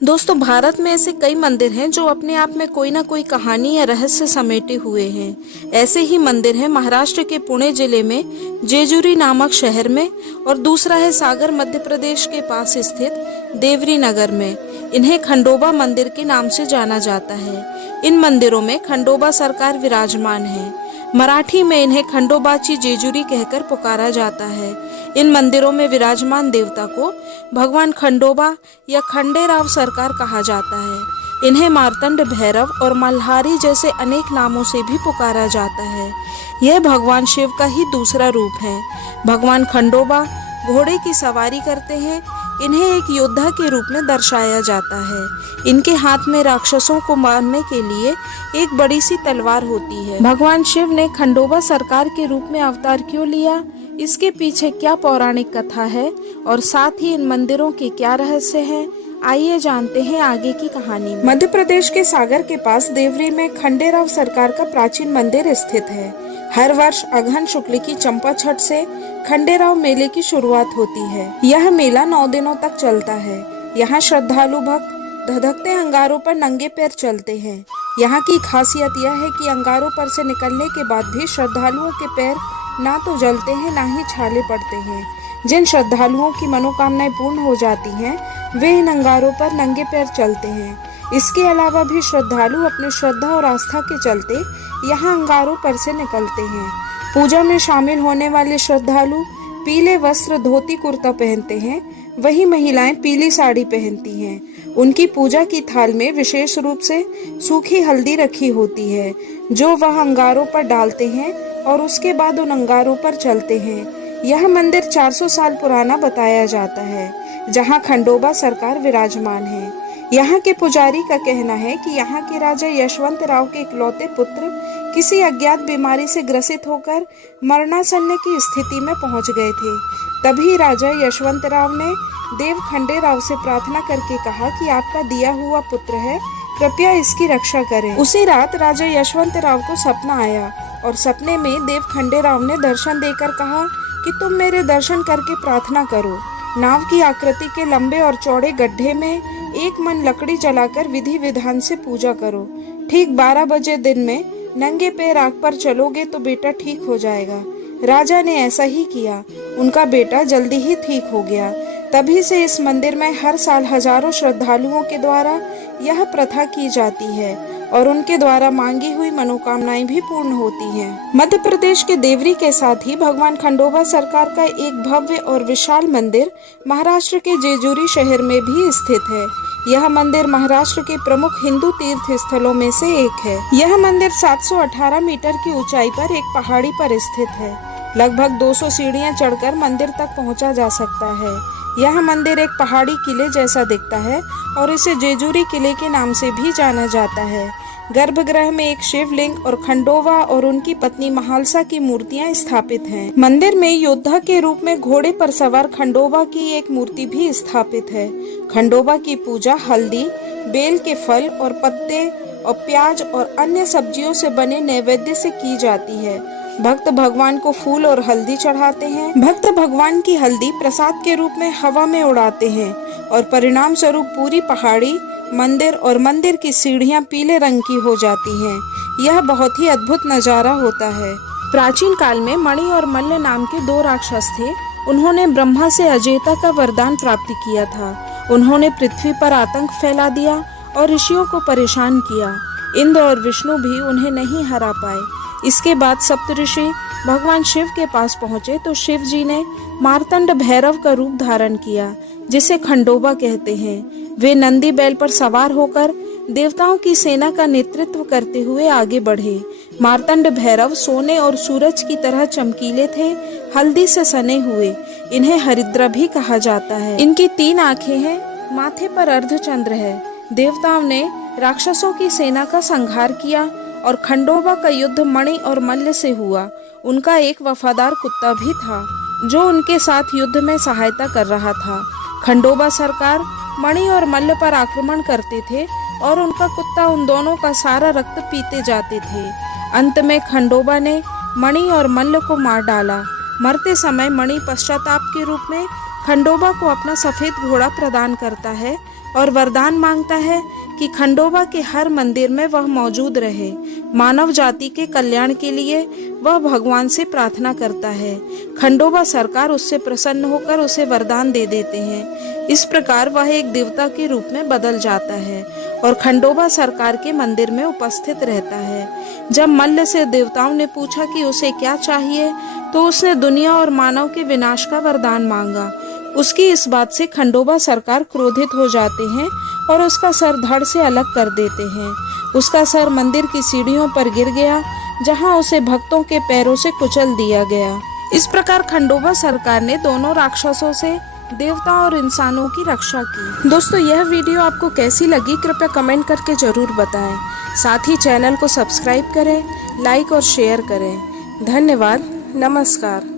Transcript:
दोस्तों, भारत में ऐसे कई मंदिर हैं जो अपने आप में कोई ना कोई कहानी या रहस्य समेटे हुए हैं। ऐसे ही मंदिर हैं महाराष्ट्र के पुणे जिले में जेजुरी नामक शहर में, और दूसरा है सागर मध्य प्रदेश के पास स्थित देवरी नगर में। इन्हें खंडोबा मंदिर के नाम से जाना जाता है। इन मंदिरों में खंडोबा सरकार विराजमान है। मराठी में इन्हें खंडोबाची जेजुरी कहकर पुकारा जाता है। इन मंदिरों में विराजमान देवता को भगवान खंडोबा या खंडेराव सरकार कहा जाता है। इन्हें मार्तंड भैरव और मल्हारी जैसे अनेक नामों से भी पुकारा जाता है। यह भगवान शिव का ही दूसरा रूप है। भगवान खंडोबा घोड़े की सवारी करते हैं। इन्हें एक योद्धा के रूप में दर्शाया जाता है। इनके हाथ में राक्षसों को मारने के लिए एक बड़ी सी तलवार होती है। भगवान शिव ने खंडोबा सरकार के रूप में अवतार क्यों लिया, इसके पीछे क्या पौराणिक कथा है और साथ ही इन मंदिरों के क्या रहस्य हैं, आइए जानते हैं आगे की कहानी में। मध्य प्रदेश के सागर के पास देवरी में खंडेराव सरकार का प्राचीन मंदिर स्थित है। हर वर्ष अगहन शुक्ल की चंपा छठ से खंडेराव मेले की शुरुआत होती है। यह मेला 9 दिनों तक चलता है। यहाँ श्रद्धालु भक्त धधकते अंगारों पर नंगे पैर चलते हैं। यहाँ की खासियत यह है कि अंगारों पर से निकलने के बाद भी श्रद्धालुओं के पैर ना तो जलते हैं ना ही छाले पड़ते हैं। जिन श्रद्धालुओं की मनोकामनाएं पूर्ण हो जाती हैं, वे इन अंगारों पर नंगे पैर चलते हैं। इसके अलावा भी श्रद्धालु अपनी श्रद्धा और आस्था के चलते यहाँ अंगारों पर से निकलते हैं। पूजा में शामिल होने वाले श्रद्धालु पीले वस्त्र धोती कुर्ता पहनते हैं, वही महिलाएं पीली साड़ी पहनती हैं। उनकी पूजा की थाल में विशेष रूप से सूखी हल्दी रखी होती है, जो वह अंगारों पर डालते हैं और उसके बाद उन अंगारों पर चलते हैं। यह मंदिर 400 साल पुराना बताया जाता है, जहां खंडोबा सरकार विराजमान है। यहाँ के पुजारी का कहना है कि यहाँ के राजा यशवंत राव के इकलौते पुत्र किसी अज्ञात बीमारी से ग्रसित होकर मरणासन्न की स्थिति में पहुंच गए थे। तभी राजा यशवंत राव ने देव खंडेराव से प्रार्थना करके कहा कि आपका दिया हुआ पुत्र है, कृपया इसकी रक्षा करें। उसी रात राजा यशवंत राव को सपना आया और सपने में देव खंडेराव ने दर्शन देकर कहा कि तुम मेरे दर्शन करके प्रार्थना करो। नाव की आकृति के लंबे और चौड़े गड्ढे में एक मन लकड़ी जलाकर विधि विधान से पूजा करो। ठीक 12 बजे दिन में नंगे पैर आग पर चलोगे तो बेटा ठीक हो जाएगा। राजा ने ऐसा ही किया। उनका बेटा जल्दी ही ठीक हो गया। तभी से इस मंदिर में हर साल हजारों श्रद्धालुओं के द्वारा यह प्रथा की जाती है और उनके द्वारा मांगी हुई मनोकामनाएं भी पूर्ण होती हैं। मध्य प्रदेश के देवरी के साथ ही भगवान खंडोबा सरकार का एक भव्य और विशाल मंदिर महाराष्ट्र के जेजुरी शहर में भी स्थित है। यह मंदिर महाराष्ट्र के प्रमुख हिंदू तीर्थ स्थलों में से एक है। यह मंदिर 718 मीटर की ऊंचाई पर एक पहाड़ी पर स्थित है। लगभग 200 सीढ़ियां चढ़कर मंदिर तक पहुंचा जा सकता है। यह मंदिर एक पहाड़ी किले जैसा दिखता है और इसे जेजुरी किले के नाम से भी जाना जाता है। गर्भगृह में एक शिवलिंग और खंडोबा और उनकी पत्नी महालसा की मूर्तियां स्थापित हैं। मंदिर में योद्धा के रूप में घोड़े पर सवार खंडोबा की एक मूर्ति भी स्थापित है। खंडोबा की पूजा हल्दी, बेल के फल और पत्ते और प्याज और अन्य सब्जियों से बने नैवेद्य से की जाती है। भक्त भगवान को फूल और हल्दी चढ़ाते हैं। भक्त भगवान की हल्दी प्रसाद के रूप में हवा में उड़ाते हैं और परिणाम स्वरूप पूरी पहाड़ी, मंदिर और मंदिर की सीढ़ियां पीले रंग की हो जाती हैं। यह बहुत ही अद्भुत नजारा होता है। प्राचीन काल में मणि और मल्ल नाम के 2 राक्षस थे। उन्होंने ब्रह्मा से अजेयता का वरदान प्राप्त किया था। उन्होंने पृथ्वी पर आतंक फैला दिया और ऋषियों को परेशान किया। इंद्र और विष्णु भी उन्हें नहीं हरा पाए। इसके बाद सप्तऋषि भगवान शिव के पास पहुंचे तो शिव जी ने मार्तंड भैरव का रूप धारण किया, जिसे खंडोबा कहते हैं। वे नंदी बैल पर सवार होकर देवताओं की सेना का नेतृत्व करते हुए आगे बढ़े। मार्तंड भैरव सोने और सूरज की तरह चमकीले थे, हल्दी से सने हुए। इन्हें हरिद्रा भी कहा जाता है। इनकी 3 आंखें हैं, माथे पर अर्धचंद्र है। देवताओं ने राक्षसों की सेना का संहार किया और खंडोबा का युद्ध मणि और मल्ल से हुआ। उनका एक वफादार कुत्ता भी था जो उनके साथ युद्ध में सहायता कर रहा था। खंडोबा सरकार मणि और मल्ल पर आक्रमण करते थे और उनका कुत्ता उन दोनों का सारा रक्त पीते जाते थे। अंत में खंडोबा ने मणि और मल्ल को मार डाला। मरते समय मणि पश्चाताप के रूप में खंडोबा को अपना सफेद घोड़ा प्रदान करता है और वरदान मांगता है कि खंडोबा के हर मंदिर में वह मौजूद रहे। मानव जाति के कल्याण के लिए वह भगवान से प्रार्थना करता है। खंडोबा सरकार उससे प्रसन्न होकर उसे वरदान दे देते हैं। इस प्रकार वह एक देवता के रूप में बदल जाता है और खंडोबा सरकार के मंदिर में उपस्थित रहता है। जब मल्ल से देवताओं ने पूछा कि उसे क्या चाहिए, तो उसने दुनिया और मानव के विनाश का वरदान मांगा। उसकी इस बात से खंडोबा सरकार क्रोधित हो जाते हैं और उसका सर धड़ से अलग कर देते हैं। उसका सर मंदिर की सीढ़ियों पर गिर गया, जहां उसे भक्तों के पैरों से कुचल दिया गया। इस प्रकार खंडोबा सरकार ने दोनों राक्षसों से, देवताओं और इंसानों की रक्षा की। दोस्तों, यह वीडियो आपको कैसी लगी कृपया कमेंट करके जरूर बताएं। साथ ही चैनल को सब्सक्राइब करें, लाइक और शेयर करें। धन्यवाद। नमस्कार।